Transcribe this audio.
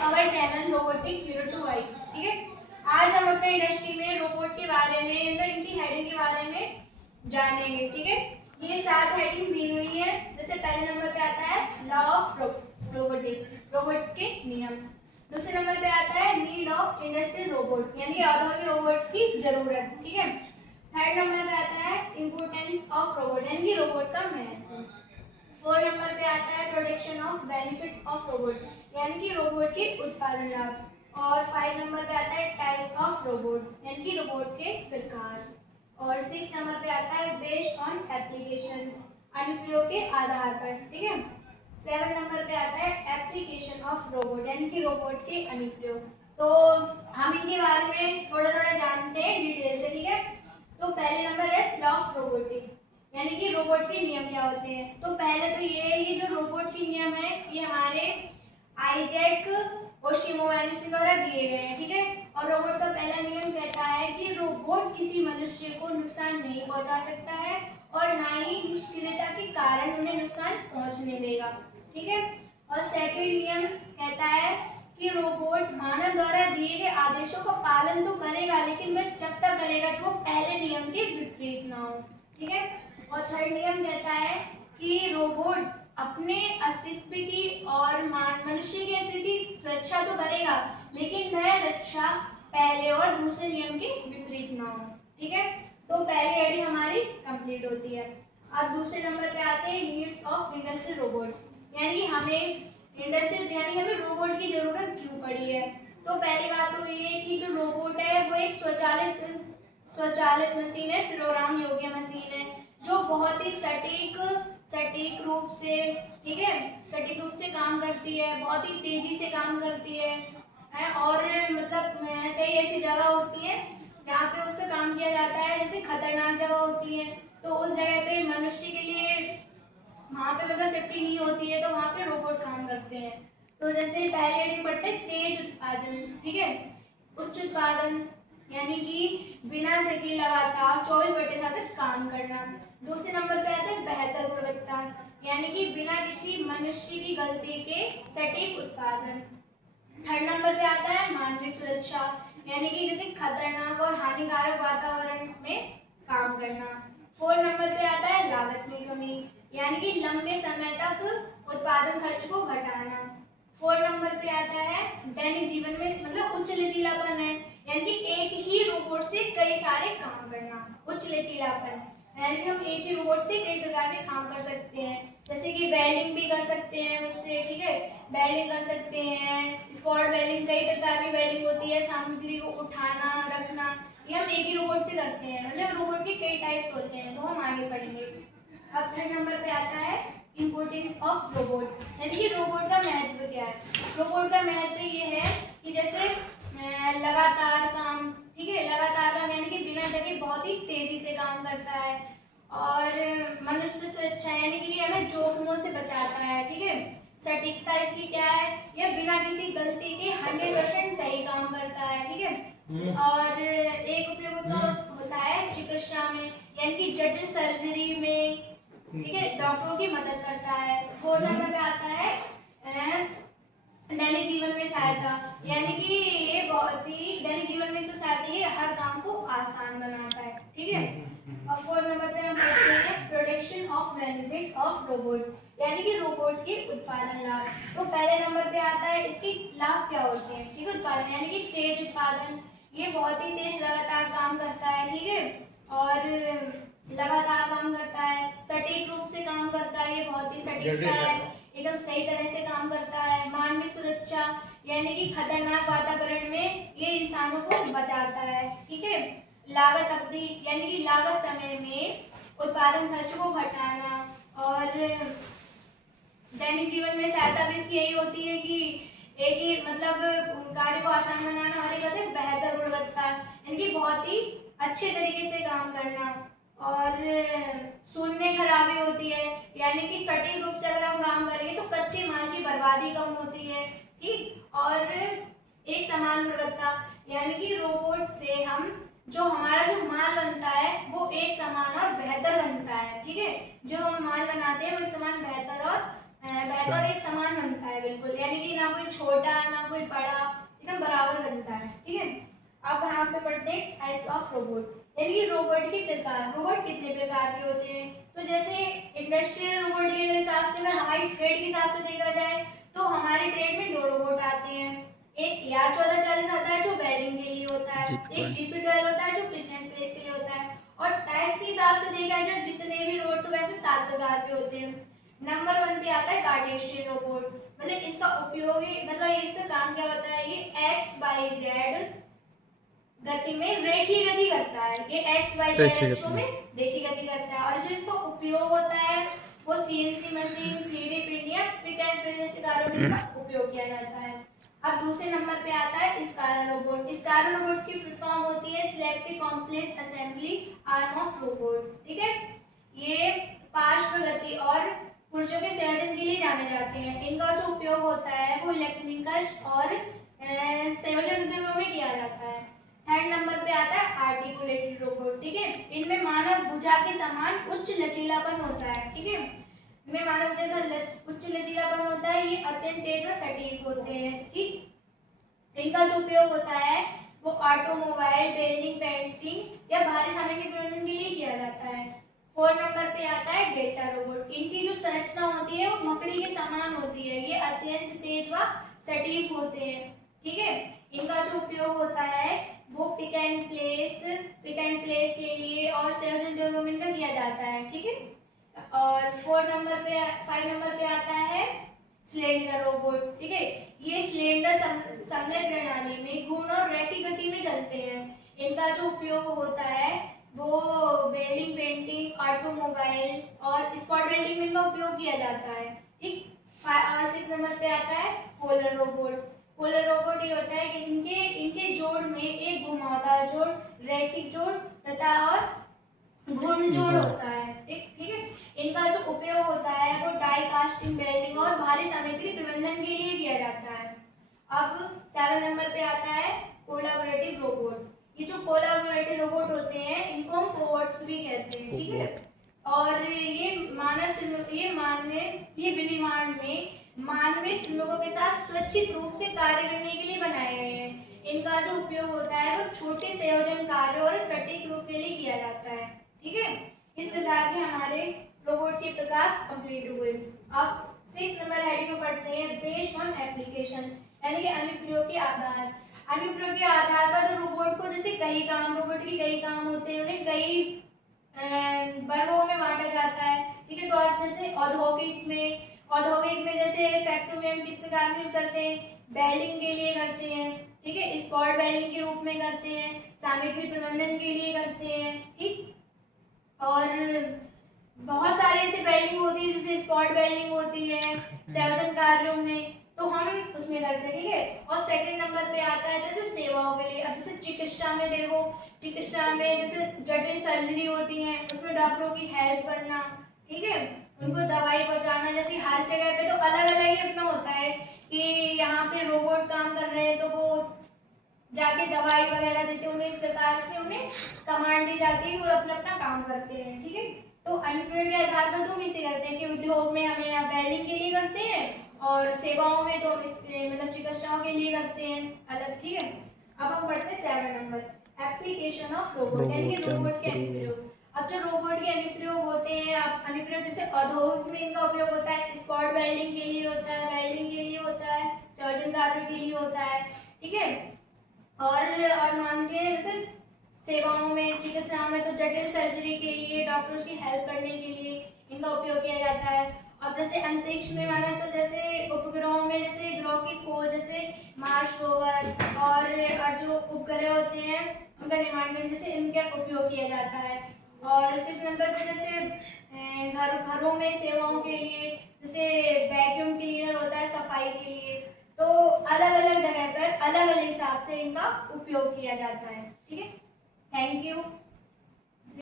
Our channel robotic 0 to 5। ठीक है, आज हम अपने इंडस्ट्री में रोबोट के बारे में इनकी हेडिंग के बारे में जानेंगे। ठीक है, ये 7 हेडिंग दी हुई है। जैसे पहले नंबर पे आता है लॉ ऑफ रोबोटिक, रोबोट के नियम। दूसरे नंबर पे आता है नीड ऑफ इंडस्ट्रियल रोबोट, यानी औद्योगिक रोबोट की जरूरत। ठीक है, थर्ड नंबर पे आता है इंपोर्टेंस ऑफ रोबोट, यानी रोबोट का महत्व। 4 नंबर पे आता है production of benefit of robot, यानी कि रोबोट के उत्पादन लाभ। और 5 नंबर पे आता है टाइप्स ऑफ रोबोट, यानी कि रोबोट के प्रकार। और 6 नंबर पे आता है बेस्ड ऑन एप्लीकेशन, अनुप्रयोग के आधार पर। ठीक है, 7 नंबर पे आता है एप्लीकेशन ऑफ रोबोट, यानी कि रोबोट के अनुप्रयोग। तो हम इनके बारे में थोड़ा थोड़ा जानते हैं डिटेल से। ठीक है, तो पहले नंबर है लॉ ऑफ रोबोटिक, यानी कि रोबोट के नियम क्या होते हैं। तो पहले तो ये जो रोबोट के नियम है ये हमारे आइजैक ओशिमोव द्वारा दिए गए हैं। ठीक है, और रोबोट का पहला नियम कहता है कि रोबोट किसी मनुष्य को नुकसान नहीं पहुंचा सकता है और ना ही निष्क्रियता के कारण उन्हें नुकसान पहुंचने देगा। ठीक है, और सेकंड नियम कहता है कि रोबोट मानव द्वारा दिए गए आदेशों का पालन तो करेगा, लेकिन वह जब तक करेगा जो पहले नियम के विपरीत ना हो। ठीक है, और थर्ड नियम कहता है कि रोबोट अपने अस्तित्व की और मनुष्य के अस्तित्व की सुरक्षा तो करेगा, लेकिन वह रक्षा पहले और दूसरे नियम के विपरीत ना हो। ठीक है, तो पहली हेडिंग हमारी कंप्लीट होती है। अब दूसरे नंबर पे आते हैं नीड्स ऑफ इंडस्ट्रियल रोबोट, यानी हमें रोबोट की जरूरत क्यों पड़ी है। तो पहली बात तो ये है कि जो रोबोट है वो एक स्वचालित मशीन है, प्रोग्राम योग्य मशीन है, जो बहुत ही सटीक रूप से, ठीक है, सटीक रूप से काम करती है, बहुत ही तेजी से काम करती है। और मतलब कई ऐसी जगह होती है जहाँ पे उसका काम किया जाता है, जैसे खतरनाक जगह होती है, तो उस जगह पे मनुष्य के लिए वहाँ पे मतलब सेफ्टी नहीं होती है, तो वहाँ पे रोबोट काम करते हैं। तो जैसे पहले हेडिंग पढ़ते हैं तेज उत्पादन। ठीक है, उच्च उत्पादन यानी कि बिना थके लगातार 24/7 काम करना। दूसरे नंबर पे आता है बेहतर गुणवत्ता, यानी कि बिना किसी मनुष्य की गलती के सटीक उत्पादन। थर्ड नंबर पे आता है मानवीय सुरक्षा, यानी कि जैसे खतरनाक और हानिकारक वातावरण में काम करना। 4 नंबर पे आता है लागत में कमी, यानी कि लंबे समय तक उत्पादन खर्च को घटाना। 4 नंबर पे आता है दैनिक जीवन में मतलब उच्च लचीलापन है, यानी कि एक ही रोबोट से कई सारे काम करना। उच्च लचीलापन यानी कि हम एक ही रोबोट से कई प्रकार के काम कर सकते हैं, जैसे कि वेल्डिंग भी कर सकते हैं उससे। ठीक है, वेल्डिंग कर सकते हैं, स्पॉट वेल्डिंग, कई प्रकार की वेल्डिंग होती है, सामग्री को उठाना रखना, ये हम एक ही रोबोट से करते हैं। मतलब रोबोट के कई टाइप्स होते हैं, वो हम आगे पढ़ेंगे। अब थर्ड नंबर पे आता है इम्पोर्टेंस ऑफ रोबोट, यानी कि रोबोट का महत्व क्या है। रोबोट का महत्व ये है कि जैसे लगातार काम, ठीक है, लगातार काम यानी कि बिना थके बहुत ही तेजी से काम करता है। और मनुष्य सुरक्षा यानी कि ये हमें जोखिमों से बचाता है। ठीक है, सटीकता इसकी क्या है, यह बिना किसी गलती के 100% सही काम करता है। ठीक है, और एक उपयोगिता होता है चिकित्सा में, यानी कि जटिल सर्जरी में, ठीक है, डॉक्टरों की मदद करता है। 4 नंबर पे आता है दैनिक जीवन में सहायता, यानी कि ये बहुत ही दैनिक जीवन में सहायता, ये हर काम को आसान बनाता है। ठीक है, और 4 नंबर पे हम पढ़ते हैं production of benefit of robot, यानी कि रोबोट के उत्पादन लाभ। तो पहले नंबर पे आता है इसके लाभ क्या होते हैं। ठीक है, उत्पादन यानी कि तेज उत्पादन, ये बहुत ही तेज लगातार काम करता है। ठीक है, और लगातार काम करता है, सटीक रूप से काम करता है, ये बहुत ही सटीकता है, एकदम सही तरह से काम करता है। मानवीय सुरक्षा यानी कि खतरनाक वातावरण में ये इंसानों को बचाता है। ठीक है, लागत अवधि यानी कि लागत समय में उत्पादन खर्च को घटाना। और दैनिक जीवन में सहायता भी इसकी यही होती है कि एक ही मतलब कार्य को आसान बनाना, और एक होता है बेहतर गुणवत्ता, यानी कि बहुत ही अच्छे तरीके से काम करना। और शून्य खराबी होती है, यानी कि सटीक रूप से अगर हम काम करेंगे तो कच्चे माल की बर्बादी कम होती है। ठीक, और एक समान गुणवत्ता, यानी कि रोबोट से हम जो हमारा जो माल बनता है वो एक समान और बेहतर बनता है। ठीक है, जो हम माल बनाते हैं वो समान बेहतर और बेहतर एक समान बनता है बिल्कुल, यानी कि ना कोई छोटा ना कोई बड़ा, एकदम बराबर बनता है। ठीक है, अब यहाँ पे पढ़ते हैं टाइप्स ऑफ रोबोट, यानी कि रोबोट के प्रकार। रोबोट कितने प्रकार के होते हैं? तो जैसे इंडस्ट्रियल रोबोट के हिसाब से, अगर हमारी ट्रेड के हिसाब से देखा जाए तो हमारे ट्रेड में 2 रोबोट आते हैं। एक AR1440 आता है जो वेल्डिंग के लिए होता है, एक GP12 होता है जो पिक एंड प्लेस के लिए होता है। और टाइप्स के हिसाब से देखा जाए जितने भी रोबोट, तो वैसे 7 प्रकार के होते हैं। नंबर 1 पे आता है कार्टेशियन रोबोट, मतलब इसका उपयोग ही, मतलब इसका काम क्या होता है, ये XYZ गति में रेखीय गति करता है। ये XYZ अक्षों में रेखीय गति करता है। और जो इसका उपयोग होता है वो CNC मशीन, 3D प्रिंटिंग या पिक एंड प्लेस जैसे कार्यों में इसका उपयोग किया जाता है। अब दूसरे नंबर पे आता है स्कारा रोबोट। स्कारा रोबोट की फुल फॉर्म होती है selective complex assembly arm of robot. ठीक है, ये पार्श्व गति और पुर्जों के संयोजन के लिए जाने जाते हैं। इनका जो उपयोग होता है वो इलेक्ट्रॉनिक्स और संयोजन उद्योगों में किया जाता है। थर्ड नंबर पे आता है आर्टिकुलेटेड रोबोट। ठीक है, इनमें मानव भुजा के समान उच्च लचीलापन होता है। ठीक है, इनमें मानव जैसा उच्च लचीलापन होता है। ये अत्यंत तेज व सटीक होते हैं। ठीक, इनका जो उपयोग होता है वो ऑटोमोबाइल, बेयरिंग, पेंटिंग या भारी सामग्री के प्रबंधन के लिए किया जाता है। 4 नंबर पे आता है डेल्टा रोबोट। इनकी जो संरचना होती है वो मकड़ी के समान होती है। ये अत्यंत तेज व सटीक होते हैं। ठीक है, इनका जो उपयोग होता है वो पिक एंड प्लेस के लिए और संयोजन उद्योगों में इनका किया जाता है। ठीक है, और 5 नंबर पे आता है सिलेंडर रोबोट। ठीक है, ये सिलेंडर समय प्रणाली में घूर्ण और रैखिक गति में चलते हैं। इनका जो उपयोग होता है वो बेयरिंग, पेंटिंग, ऑटोमोबाइल और स्पॉट वेल्डिंग में इनका उपयोग किया जाता है। ठीक, और 6 नंबर पे आता है पोलर रोबोट। पोलर रोबोट ये होता है कि इनके जोड़ में एक घुमावदार जोड़, रैखिक जोड़ तथा और घूर्ण जोड़ होता है। ठीक है, इनका जो उपयोग होता है वो डाई कास्टिंग, वेल्डिंग और भारी सामग्री प्रबंधन के लिए किया जाता है। अब 7 नंबर पे आता है कोलैबोरेटिव रोबोट। ये जो कोलैबोरेटिव रोबोट होते हैं इनको हम कोबॉट्स भी कहते हैं। ठीक है, और ये विनिर्माण में मानवीय श्रमिकों के साथ स्वैच्छिक रूप से कार्य करने के लिए बनाए गए हैं। इनका जो उपयोग होता है वो छोटे संयोजन कार्यों और सटीक रूप के लिए किया जाता है। ठीक है, इस प्रकार के हमारे रोबोट के प्रकार कंप्लीट हुए। अब 6 नंबर हेडिंग में पढ़ते हैं बेस्ड ऑन एप्लीकेशन, यानी कि अनुप्रयोग के आधार। अनुप्रयोग के आधार पर तो रोबोट को जैसे रोबोट के कई काम होते हैं, उन्हें कई वर्गों में बांटा जाता है। ठीक है, तो आज जैसे औद्योगिक में जैसे फैक्ट्री में हम किस प्रकार यूज करते हैं, वेल्डिंग के लिए करते हैं। ठीक है, स्पॉट वेल्डिंग के रूप में करते हैं, सामग्री प्रबंधन के लिए करते हैं। ठीक, और बहुत सारे ऐसे वेल्डिंग होती है, जैसे स्पॉट वेल्डिंग होती है संयोजन कार्यों में, तो हम उसमें करते हैं। ठीक है, और सेकंड नंबर पे आता है जैसे सेवाओं के लिए। अब जैसे चिकित्सा में देखो, चिकित्सा में जैसे जटिल सर्जरी होती है उसमें डॉक्टरों की हेल्प करना। ठीक है, उनको दवाई पहुंचाना। जैसे हर जगह पे तो अलग अलग ही अपना होता है कि यहाँ पे रोबोट काम कर रहे हैं तो वो जाके दवाई वगैरह देते हैं, उन्हें इस प्रकार से उन्हें कमांड दी जाती है, वो अपना अपना काम करते हैं। ठीक है, तो अनुप्रयोग के आधार पर तुम इसे करते हैं कि उद्योग में हमें यहाँ वेल्डिंग के लिए करते हैं और सेवाओं में तो मतलब चिकित्साओं के लिए करते हैं अलग। ठीक है, अब हम पढ़ते हैं 7 नंबर एप्लीकेशन ऑफ रोबोट, यानी कि रोबोट के अनुप्रयोग। अब जो रोबोट के अनुप्रयोग होते हैं, अब अनुप्रयोग जैसे औद्योगिक में इनका उपयोग होता है, स्पॉट वेल्डिंग के लिए होता है, वेल्डिंग के लिए होता है, सर्जन कार्यों के लिए होता है। ठीक है, और मानते हैं जैसे सेवाओं में, चिकित्सा में तो जटिल सर्जरी के लिए, डॉक्टर्स की हेल्प करने के लिए इनका उपयोग किया जाता है। अब जैसे अंतरिक्ष में माना तो जैसे उपग्रहों में, जैसे ग्रह की खोज, जैसे मार्स रोवर और जो उपग्रह होते हैं उनका निर्माण करने जैसे इनका उपयोग किया जाता है। और 6 नंबर पे जैसे घरों में सेवाओं के लिए, जैसे वैक्यूम क्लीनर होता है सफाई के लिए, तो अलग अलग जगह पर अलग अलग हिसाब से इनका उपयोग किया जाता है। ठीक है, थैंक यू।